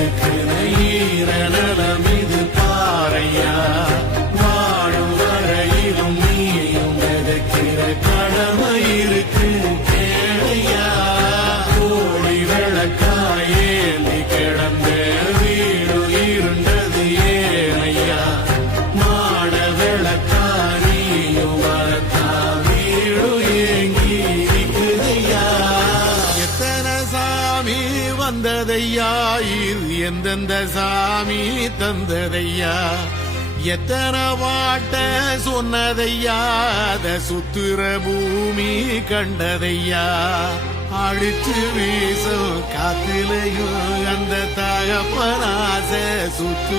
எதுக்குன ஈரநலம் இது பாறையா வாழும் வரையிலும் நீயும் எதுக்கிற கடமை இருக்கு கேளையா கோழி விளக்காயேந்தி கிடந்த வீடு இருண்டது ஏனையா மாட விளக்காரியும் வரத்தா வீடு ஏங்கி இருக்குதையா எத்தனை சாமி வந்ததையா இது எந்தெந்த சாமி தந்ததையா எத்தனை பாட்ட சொன்னதையா அத சுத்துற பூமி கண்டதையா அடிச்சு வீசும் காத்திலையும் அந்த தகப்பனாச சுத்து